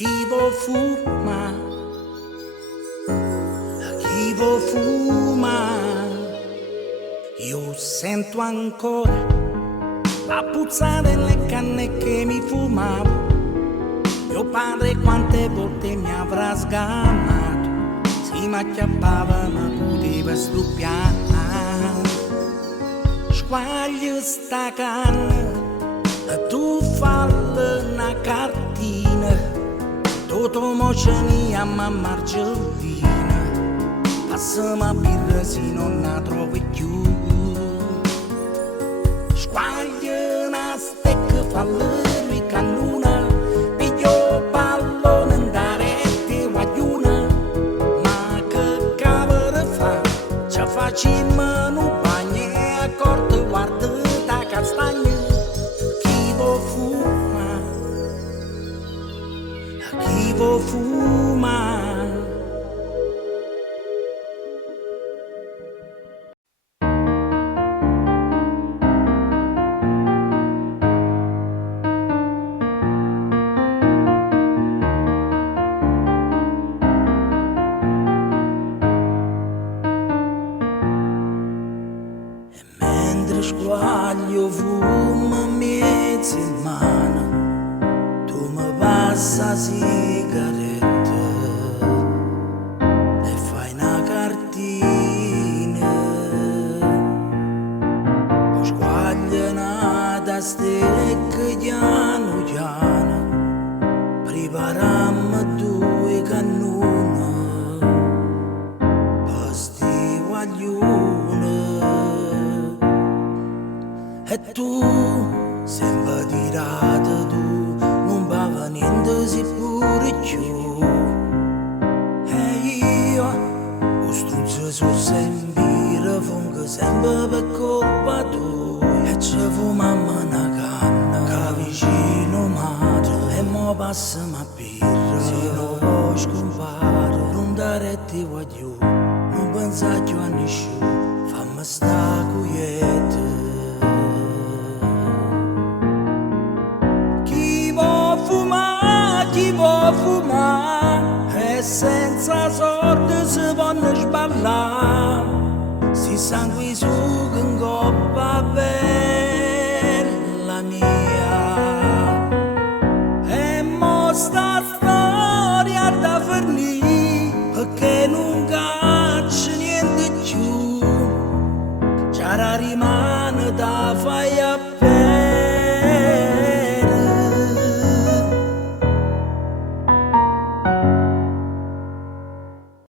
chi vuol fuma, chi vuol fuma, io sento ancora la puzza delle canne che mi fumavo. Mio padre quante volte mi avrà sgamato, si m'acchiappava ma poteva stupiare. Squaglio sta canna e tu falli una cartina, tutto moceni a mamma argellina, passami a birra se non la trovi più. Squaglio una stecca falli cannuna, piglio pallone andare e guagliuna, ma che cavolo fa, ci facciamo un bagno e accorto guarda da castagna. Chi vuol fuma, chi vuol fuma. Mentre squaglio fuma mezza in mano, tu mi passa sigaretta e fai una cartina. Poi squaglia una stecca piano piano, preparammo due cannone, pasti guaglione. E tu, sembra tirata tu, non bava niente se pure più. E io, lo struzzo su sempre, fungo sempre per colpa tua. E ci fumammo una canna, che vicino madre, e mo passiamo a birra. Se non vuoi scompare, non dare ti voglio, non pensare più a nessuno, fammi sta quieta.